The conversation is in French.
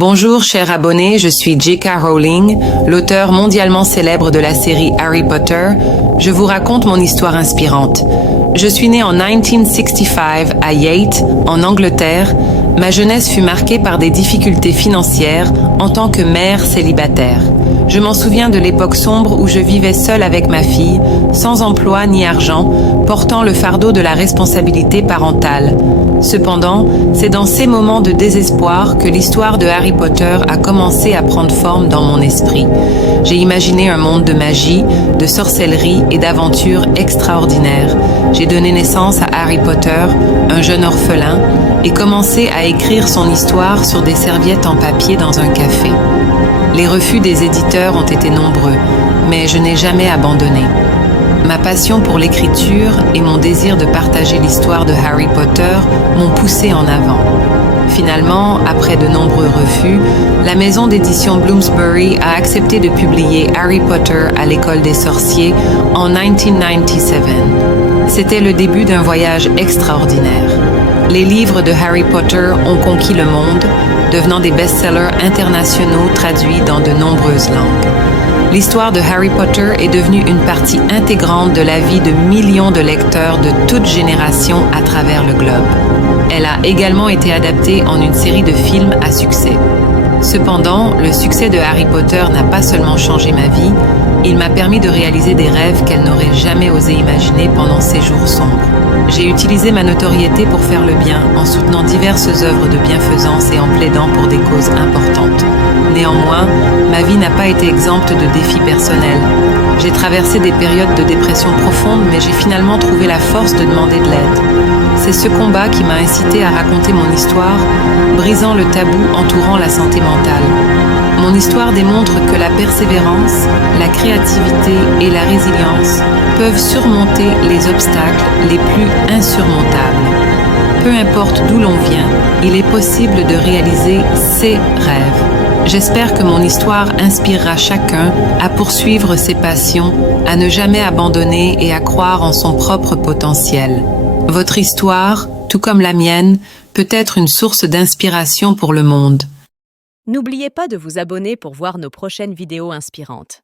Bonjour chers abonnés, je suis J.K. Rowling, l'auteur mondialement célèbre de la série Harry Potter. Je vous raconte mon histoire inspirante. Je suis née en 1965 à Yate, en Angleterre. Ma jeunesse fut marquée par des difficultés financières en tant que mère célibataire. Je m'en souviens de l'époque sombre où je vivais seule avec ma fille, sans emploi ni argent, portant le fardeau de la responsabilité parentale. Cependant, c'est dans ces moments de désespoir que l'histoire de Harry Potter a commencé à prendre forme dans mon esprit. J'ai imaginé un monde de magie, de sorcellerie et d'aventures extraordinaires. J'ai donné naissance à Harry Potter, un jeune orphelin, et commencé à écrire son histoire sur des serviettes en papier dans un café. Les refus des éditeurs ont été nombreux, mais je n'ai jamais abandonné. Ma passion pour l'écriture et mon désir de partager l'histoire de Harry Potter m'ont poussé en avant. Finalement, après de nombreux refus, la maison d'édition Bloomsbury a accepté de publier Harry Potter à l'école des sorciers en 1997. C'était le début d'un voyage extraordinaire. Les livres de Harry Potter ont conquis le monde, devenant des best-sellers internationaux traduits dans de nombreuses langues. L'histoire de Harry Potter est devenue une partie intégrante de la vie de millions de lecteurs de toutes générations à travers le globe. Elle a également été adaptée en une série de films à succès. Cependant, le succès de Harry Potter n'a pas seulement changé ma vie, il m'a permis de réaliser des rêves qu'elle n'aurait jamais osé imaginer pendant ces jours sombres. J'ai utilisé ma notoriété pour faire le bien en soutenant diverses œuvres de bienfaisance et en plaidant pour des causes importantes. Néanmoins, ma vie n'a pas été exempte de défis personnels. J'ai traversé des périodes de dépression profonde, mais j'ai finalement trouvé la force de demander de l'aide. C'est ce combat qui m'a incité à raconter mon histoire, brisant le tabou entourant la santé mentale. Mon histoire démontre que la persévérance, la créativité et la résilience peuvent surmonter les obstacles les plus insurmontables. Peu importe d'où l'on vient, il est possible de réaliser ses rêves. J'espère que mon histoire inspirera chacun à poursuivre ses passions, à ne jamais abandonner et à croire en son propre potentiel. Votre histoire, tout comme la mienne, peut être une source d'inspiration pour le monde. N'oubliez pas de vous abonner pour voir nos prochaines vidéos inspirantes.